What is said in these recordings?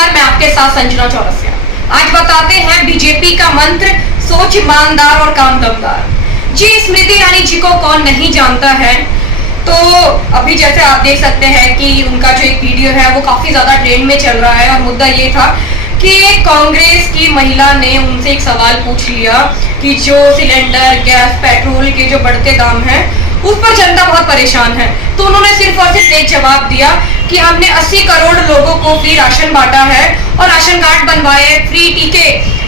नमस्कार, मैं आपके साथ संजना चौरसिया। आज बताते हैं बीजेपी का मंत्र, सोच ईमानदार और काम दमदार। जी, स्मृति ईरानी जी को कौन नहीं जानता है। तो अभी जैसे आप देख सकते हैं कि उनका जो एक वीडियो है वो काफी ज्यादा ट्रेंड में चल रहा है और मुद्दा ये था कि कांग्रेस की महिला ने उनसे एक सवाल पूछ लिया कि जो सिलेंडर, गैस, पेट्रोल के जो बढ़ते दाम हैं उस पर जनता बहुत परेशान है। तो उन्होंने सिर्फ और सिर्फ एक जवाब दिया कि हमने 80 करोड़ लोगों को फ्री राशन बांटा है और राशन कार्ड बनवाए, फ्री टीके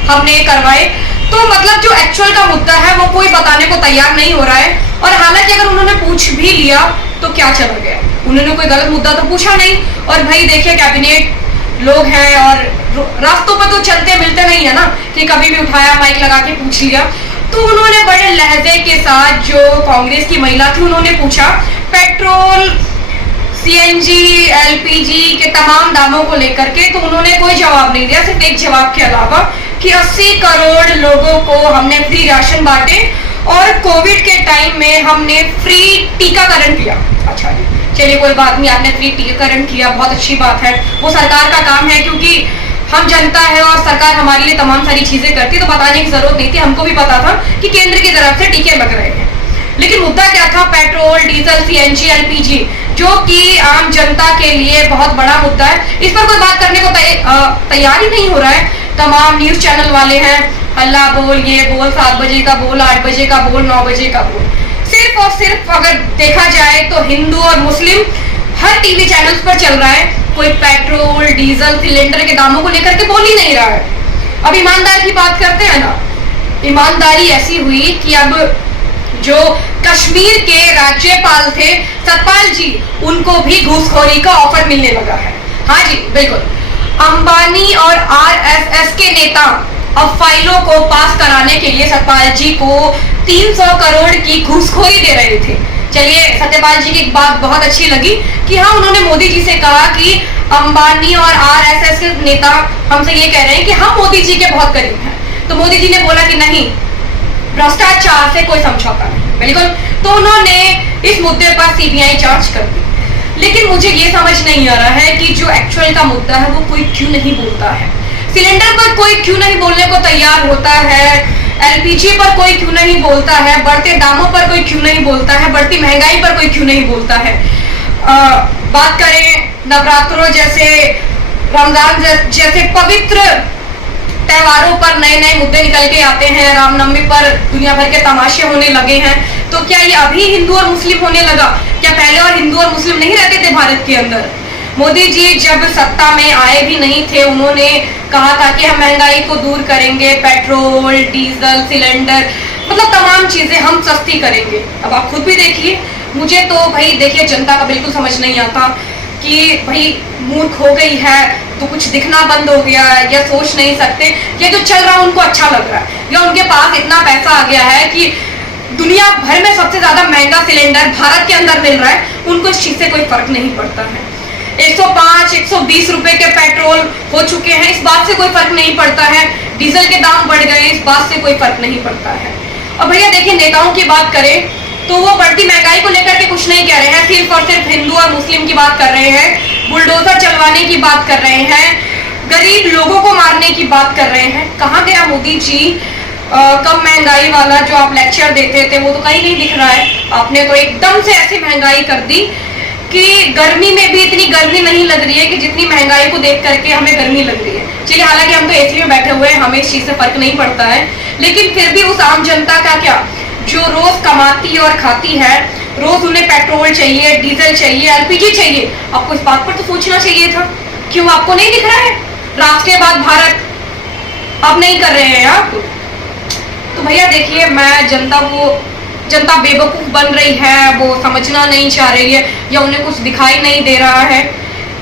हमने करवाए। तो मतलब जो एक्चुअल का मुद्दा है वो कोई बताने को तैयार नहीं हो रहा है। और हालांकि अगर उन्होंने पूछ भी लिया तो क्या चला गया, उन्होंने कोई गलत मुद्दा तो पूछा नहीं। और भाई देखिए, कैबिनेट लोग हैं और रास्तों पर तो चलते मिलते नहीं है ना कि कभी भी उठाया, माइक लगा के पूछ लिया। तो उन्होंने बड़े लहजे के साथ, जो कांग्रेस की महिला थी, उन्होंने पूछा पेट्रोल, सीएनजी, एलपीजी के तमाम दामों को लेकर के। तो उन्होंने कोई जवाब नहीं दिया, सिर्फ एक जवाब के अलावा कि 80 करोड़ लोगों को हमने फ्री राशन बांटे और कोविड के टाइम में हमने फ्री टीकाकरण किया। अच्छा जी, चलिए कोई बात नहीं, आपने फ्री टीकाकरण किया, बहुत अच्छी बात है, वो सरकार का काम है, क्योंकि हम जनता है और सरकार हमारे लिए तमाम सारी चीजें करती, तो बताने की जरूरत नहीं थी। हमको भी पता था कि केंद्र की तरफ से टीके लग रहे हैं। लेकिन मुद्दा क्या था, पेट्रोल, डीजल, सीएनजी, एलपीजी, जो कि आम जनता के लिए बहुत बड़ा मुद्दा है। इस पर कोई बात करने को तैयार ही नहीं हो रहा है। तमाम न्यूज चैनल वाले हैं, हल्ला बोल, ये बोल, 7 बजे का बोल, 8 बजे का बोल, 9 बजे का बोल। सिर्फ और सिर्फ अगर देखा जाए तो हिंदू और मुस्लिम हर टीवी चैनल्स पर चल रहा है। कोई पेट्रोल, डीजल, सिलेंडर के दामों को लेकर के बोल ही नहीं रहा है। अब ईमानदार की बात करते हैं ना, ईमानदारी ऐसी हुई कि अब जो कश्मीर के राज्यपाल थे सतपाल जी, उनको भी घूसखोरी का ऑफर मिलने लगा है। हाँ जी, बिल्कुल। अंबानी और आरएसएस के नेता अब फाइलों को पास कराने के लिए सतपाल जी को 300 करोड़ की घूसखोरी दे रहे थे। चलिए, सत्यपाल जी की एक बात बहुत अच्छी लगी कि हाँ, उन्होंने मोदी जी से कहा कि अंबानी और आरएसएस के नेता हमसे ये कह रहे हैं कि हम मोदी जी के बहुत करीब हैं। तो मोदी जी ने बोला कि नहीं, भ्रष्टाचार से कोई समझौता नहीं। बिल्कुल। तो उन्होंने इस मुद्दे पर सीबीआई जांच कर दी। लेकिन मुझे ये समझ नहीं आ रहा है कि जो एक्चुअल का मुद्दा है वो कोई क्यों नहीं बोलता है। सिलेंडर पर कोई क्यों नहीं बोलने को तैयार होता है, एलपीजी पर कोई क्यों नहीं बोलता है, बढ़ते दामों पर कोई क्यों नहीं बोलता है, बढ़ती महंगाई पर कोई क्यों नहीं बोलता है। बात करें नवरात्रों जैसे, रमजान जैसे पवित्र त्योहारों पर नए नए मुद्दे निकल के आते हैं। रामनवमी पर दुनिया भर के तमाशे होने लगे हैं। तो क्या ये अभी हिंदू और मुस्लिम होने लगा? क्या पहले और हिंदू और मुस्लिम नहीं रहते थे भारत के अंदर? मोदी जी जब सत्ता में आए भी नहीं थे, उन्होंने कहा था कि हम महंगाई को दूर करेंगे, पेट्रोल, डीजल, सिलेंडर, मतलब तमाम चीजें हम सस्ती करेंगे। अब आप खुद भी देखिए। मुझे तो भाई देखिए, जनता का बिल्कुल समझ नहीं आता कि भाई मूर्ख हो गई है तो कुछ दिखना बंद हो गया, या सोच नहीं सकते, या जो चल रहा है उनको अच्छा लग रहा है, या उनके पास इतना पैसा आ गया है कि दुनिया भर में सबसे ज्यादा महंगा सिलेंडर भारत के अंदर मिल रहा है, उनको इस चीज से कोई फर्क नहीं पड़ता है। 105, 120 रुपए के पेट्रोल हो चुके हैं, इस बात से कोई फर्क नहीं पड़ता है। डीजल के दाम बढ़ गए, इस बात से कोई फर्क नहीं पड़ता है। और भैया देखिए, नेताओं की बात करें तो वो बढ़ती महंगाई को लेकर के कुछ नहीं कह रहे हैं, सिर्फ और सिर्फ हिंदू और मुस्लिम की बात कर रहे हैं, बुलडोजर चलवाने की बात कर रहे हैं, गरीब लोगों को मारने की बात कर रहे हैं। कहाँ गया मोदी जी? कम महंगाई वाला जो आप लेक्चर देते थे वो तो कहीं नहीं दिख रहा है। आपने तो एकदम से ऐसी महंगाई कर दी कि गर्मी में भी इतनी गर्मी नहीं लग रही है कि जितनी महंगाई को देख करके हमें गर्मी लग रही है। चलिए, हालांकि हम तो एसी में बैठे हुए हैं, हमें इस चीज से फर्क नहीं पड़ता है, लेकिन फिर भी उस आम जनता का क्या, जो रोज कमाती और खाती है, रोज उन्हें पेट्रोल चाहिए, डीजल चाहिए, एलपीजी चाहिए। आपको इस बात पर तो सोचना चाहिए था। क्यों आपको नहीं दिख रहा है? राष्ट्रवाद भारत अब नहीं कर रहे हैं आप। तो भैया देखिए, मैं जनता बेवकूफ बन रही है, वो समझना नहीं चाह रही है, या उन्हें कुछ दिखाई नहीं दे रहा है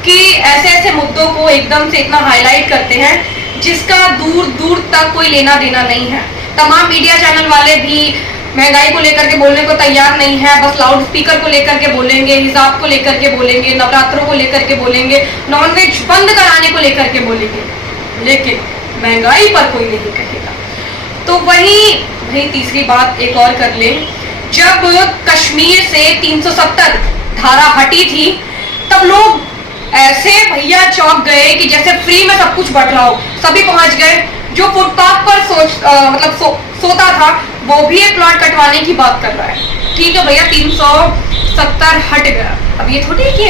कि ऐसे ऐसे मुद्दों को एकदम से इतना हाईलाइट करते हैं जिसका दूर दूर तक कोई लेना देना नहीं है। तमाम मीडिया चैनल वाले भी महंगाई को लेकर के बोलने को तैयार नहीं है, बस लाउड स्पीकर को लेकर के बोलेंगे, हिजाब को लेकर के बोलेंगे, नवरात्रों को लेकर के बोलेंगे, नॉनवेज बंद कराने को लेकर के बोलेंगे, लेकिन महंगाई पर कोई नहीं कहेगा। तो वही तीसरी बात एक और कर ले, जब कश्मीर से 370 धारा हटी थी तब लोग ऐसे भैया चौंक गए कि जैसे फ्री में सब कुछ बढ़ रहा हो, सभी पहुंच गए। जो फुटपाथ पर सोता था वो भी एक प्लॉट कटवाने की बात कर रहा है। ठीक है भैया, 370 हट गया। अब ये थोड़ी कि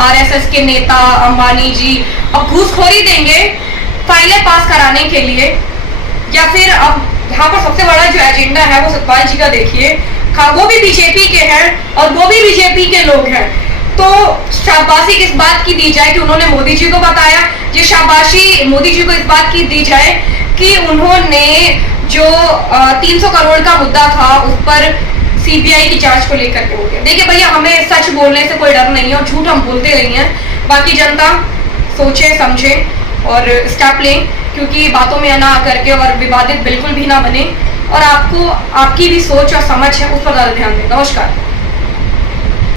आरएसएस के नेता अंबानी जी अब घूसखोरी देंगे फाइलें पास कराने के लिए, या फिर अब यहाँ पर सबसे बड़ा जो एजेंडा है वो सतपाल जी का देखिए, वो भी बीजेपी के हैं और वो भी बीजेपी के लोग हैं। तो शाबाशी किस बात की दी जाए कि उन्होंने मोदी जी को बताया, ये शाबाशी मोदी जी को इस बात की दी जाए कि उन्होंने जो 300 करोड़ का मुद्दा था उस पर सीबीआई की जांच को लेकर के हो गया। देखिए भैया, हमें सच बोलने से कोई डर नहीं है और झूठ हम बोलते नहीं हैं। बाकी जनता सोचे समझे और स्टेप लें, क्योंकि बातों में ना आकर के और विवादित बिल्कुल भी ना बने, और आपको आपकी भी सोच और समझ है उस पर ज़्यादा ध्यान दें। नमस्कार।